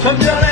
전진하네